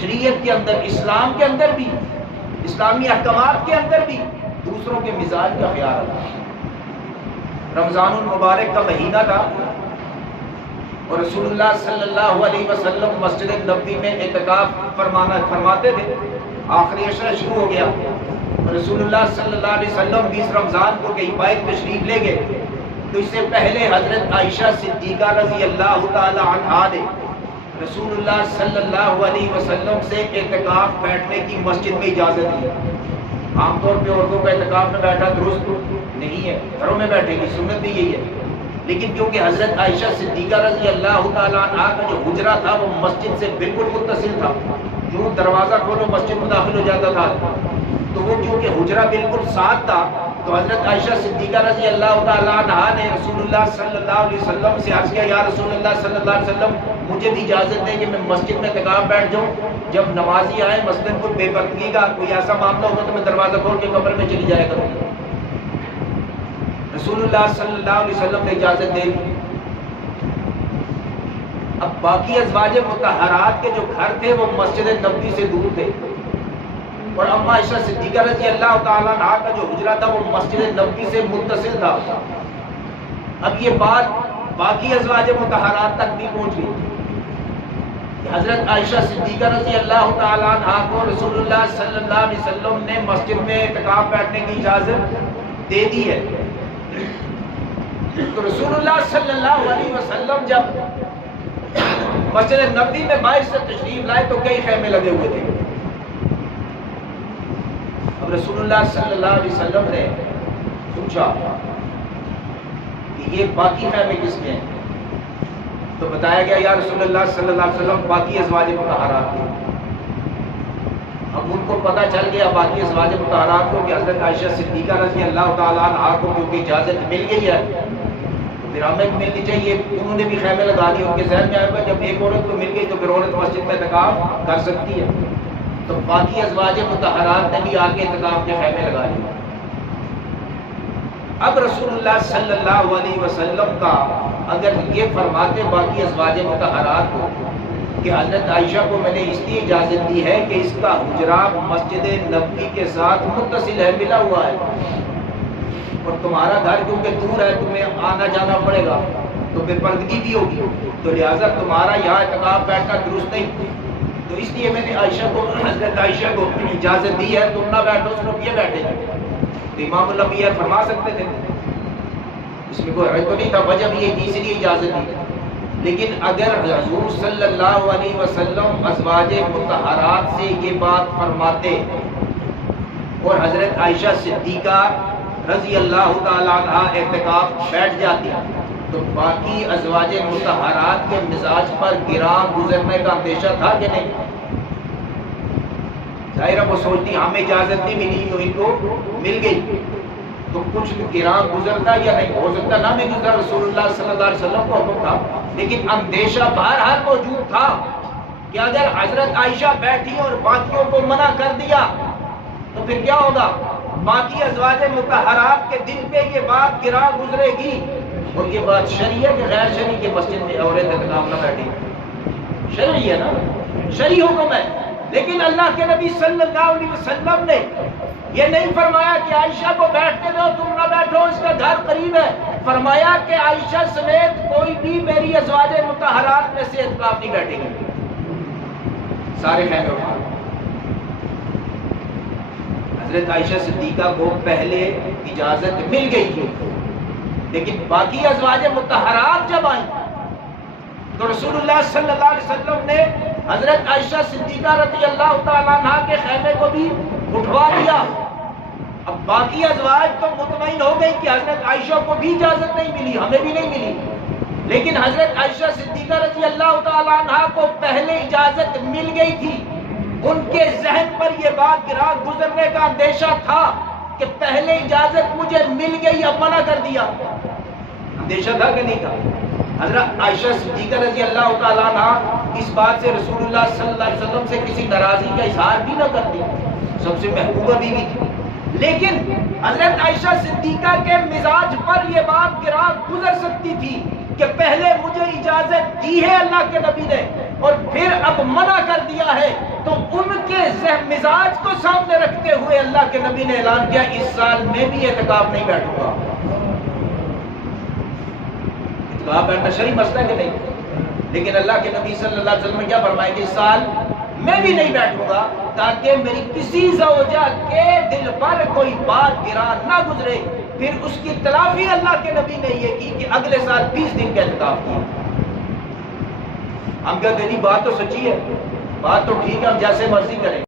شریعت کے اندر، اسلام کے اندر بھی، اسلامی احکامات کے اندر بھی دوسروں کے مزاج کا خیال رکھا۔ رمضان المبارک کا مہینہ تھا اور رسول اللہ صلی اللہ علیہ وسلم مسجد نبوی میں اعتکاف فرماتے تھے۔ آخری عشرہ شروع ہو گیا اور رسول اللہ صلی اللہ علیہ وسلم 20 رمضان کو کہیں باہر تشریف لے گئے، تو اس سے پہلے حضرت عائشہ صدیقہ رضی اللہ تعالی عنہا نے رسول اللہ صلی اللہ علیہ وسلم سے اعتکاف بیٹھنے کی مسجد میں اجازت دی۔ عام طور پہ عورتوں کا اعتکاف میں بیٹھا درست نہیں ہے، گھروں میں بیٹھے گی، سنت بھی یہی ہے، لیکن کیونکہ حضرت عائشہ صدیقہ رضی اللہ تعالیٰ عنہا کا جو حجرہ تھا وہ مسجد سے بالکل متصل تھا، جو دروازہ کھولو مسجد میں داخل ہو جاتا تھا، تو وہ کیونکہ حجرہ بالکل ساتھ تھا، تو حضرت عائشہ صدیقہ رضی اللہ تعالیٰ عنہا نے رسول اللہ صلی اللہ علیہ وسلم سے عرض کیا، یا رسول اللہ صلی اللہ علیہ وسلم مجھے بھی اجازت دیں کہ میں مسجد میں اعتکاف بیٹھ جاؤں، جب نمازی آئے مثلاً کوئی بے پردگی کا کوئی ایسا معاملہ ہوگا تو میں دروازہ کھول کے کمرے میں چلی جایا کروں۔ رسول اللہ صلی اللہ علیہ وسلم نے اجازت دے دی۔ اب باقی ازواج مطہرات کے جو گھر تھے وہ مسجد نبوی سے دور تھے، اور اما عائشہ صدیقہ رضی اللہ تعالیٰ عنہا کا جو حجرہ تھا وہ مسجد نبوی سے متصل تھا۔ اب یہ بات باقی ازواج مطہرات تک بھی پہنچ گئی۔ حضرت عائشہ صدیقہ رضی اللہ تعالیٰ عنہا کو رسول اللہ صلی اللہ علیہ وسلم نے مسجد میں اعتکاف بیٹھنے کی اجازت دے دی ہے، تو رسول اللہ صلی اللہ علیہ وسلم جب مسجد نبوی میں باہر سے تشریف لائے تو کئی خیمے لگے ہوئے تھے۔ اب رسول اللہ صلی اللہ علیہ وسلم نے پوچھا کہ یہ باقی خیمے کس کے ہیں؟ تو بتایا گیا یا رسول اللہ صلی اللہ علیہ وسلم باقی ازواج مطہرات کے۔ اب ان کو پتہ چل گیا باقی ازواج مطہرات کو کہ حضرت عائشہ صدیقہ رضی اللہ تعالیٰ عنہا کو کیونکہ اجازت مل گئی ہے تو پھر ہمیں بھی ملنی چاہیے۔ انہوں نے بھی خیمے لگا دیے، ان کے ذہن میں آیا ہوا جب ایک عورت کو مل گئی تو پھر عورت مسجد میں اعتکاف کر سکتی ہے، تو باقی ازواج مطہرات نے بھی آ کے اعتکاف کے خیمے لگا لیے۔ اب رسول اللہ صلی اللہ علیہ وسلم کا اگر یہ فرماتے باقی ازواج مطہرات کو کہ حضرت عائشہ کو میں نے اس لیے اجازت دی ہے کہ اس کا حجرہ مسجد نبوی کے ساتھ متصل ہے، ملا ہوا ہے، اور تمہارا گھر کیونکہ دور ہے تمہیں آنا جانا پڑے گا تو بے پردگی بھی ہوگی، تو لہٰذا تمہارا یہاں اعتکاف بیٹھنا درست نہیں، تو اس لیے میں نے عائشہ کو حضرت عائشہ کو اجازت دی ہے، تم نہ بیٹھو صرف یہ بیٹھے گی۔ تو امام الانبیاء فرما سکتے تھے، اس میں کوئی حرج تو نہیں تھا، وجہ بھی یہ اس لیے اجازت دی۔ لیکن اگر حضور صلی اللہ علیہ وسلم ازواج مطہرات سے یہ بات فرماتے اور حضرت عائشہ صدیقہ رضی اللہ تعالیٰ عنہا اعتکاف بیٹھ جاتی تو باقی ازواج مطہرات کے مزاج پر گراں گزرنے کا اندیشہ تھا کہ نہیں؟ ظاہر ہے وہ سوچتی ہمیں اجازت نہیں ملی تو ان کو مل گئی، تو کچھ گراں گزرتا یا نہیں، ہو سکتا نہ بھی گزرا، رسول اللہ صلی اللہ علیہ وسلم کو حکم تھا، لیکن اندیشہ بہرحال موجود تھا کہ اگر حضرت عائشہ بیٹھی اور باقیوں کو منع کر دیا تو پھر کیا ہوگا؟ باقی ازواج مطہرات کے دل پہ یہ بات گراں گزرے گی، اور یہ بات شرعی ہے کہ غیر شرعی کے مسجد میں عورت اعتکاف نہ بیٹھے؟ شرعی ہے نا، شرعی حکم ہے، لیکن اللہ کے نبی صلی اللہ علیہ وسلم نے یہ نہیں فرمایا کہ عائشہ کو بیٹھنے دو تم نہ بیٹھو اس کا گھر قریب ہے، فرمایا کہ عائشہ سمیت کوئی بھی میری ازواج مطہرات میں سے اعتکاف نہیں بیٹھے گی، سارے خیمے اٹھا۔ حضرت عائشہ صدیقہ کو پہلے اجازت مل گئی تھی، لیکن باقی ازواج مطہرات جب آئیں تو رسول اللہ صلی اللہ علیہ وسلم نے حضرت عائشہ صدیقہ رضی اللہ تعالیٰ عنہ کے خیمے کو بھی اٹھوا دیا۔ اب باقی ازواج تو مطمئن ہو گئی کہ حضرت عائشہ کو بھی اجازت نہیں ملی، ہمیں بھی نہیں ملی، لیکن حضرت عائشہ صدیقہ رضی اللہ تعالیٰ عنہ کو پہلے اجازت مل گئی تھی، ان کے ذہن پر یہ بات گراں گزرنے کا اندیشہ تھا کہ پہلے اجازت مجھے مل گئی اب منع کر دیا، اندیشہ تھا کہ نہیں تھا؟ حضرت عائشہ صدیقہ رضی اللہ تعالیٰ عنہ اس بات سے رسول اللہ صلی اللہ علیہ وسلم سے کسی ناراضی کا اظہار بھی نہ کرتی، سب سے محبوبہ بیوی تھی، لیکن حضرت عائشہ صدیقہ کے مزاج پر یہ بات گراں گزر سکتی تھی کہ پہلے مجھے اجازت دی ہے اللہ کے نبی نے، اور پھر اب منع کر دیا ہے، تو ان کے ذہن مزاج کو سامنے رکھتے ہوئے اللہ کے نبی نے اعلان کیا اس سال میں بھی اعتکاف نہیں بیٹھوں گا۔ اعتکاف بیٹھنا شرعی مسئلہ ہے کہ نہیں؟ لیکن اللہ کے نبی صلی اللہ علیہ وسلم نے کیا فرمایا کہ اس سال میں بھی نہیں بیٹھوں گا تاکہ میری کسی زوجہ کے دل پر کوئی بات گرا نہ گزرے۔ پھر اس کی تلافی اللہ کے نبی نے یہ کی کہ اگلے سال 20 دن کا اعتکاف کیا۔ ہم کہتے ہیں نہیں بات تو سچی ہے، بات تو ٹھیک ہے، ہم جیسے مرضی کریں۔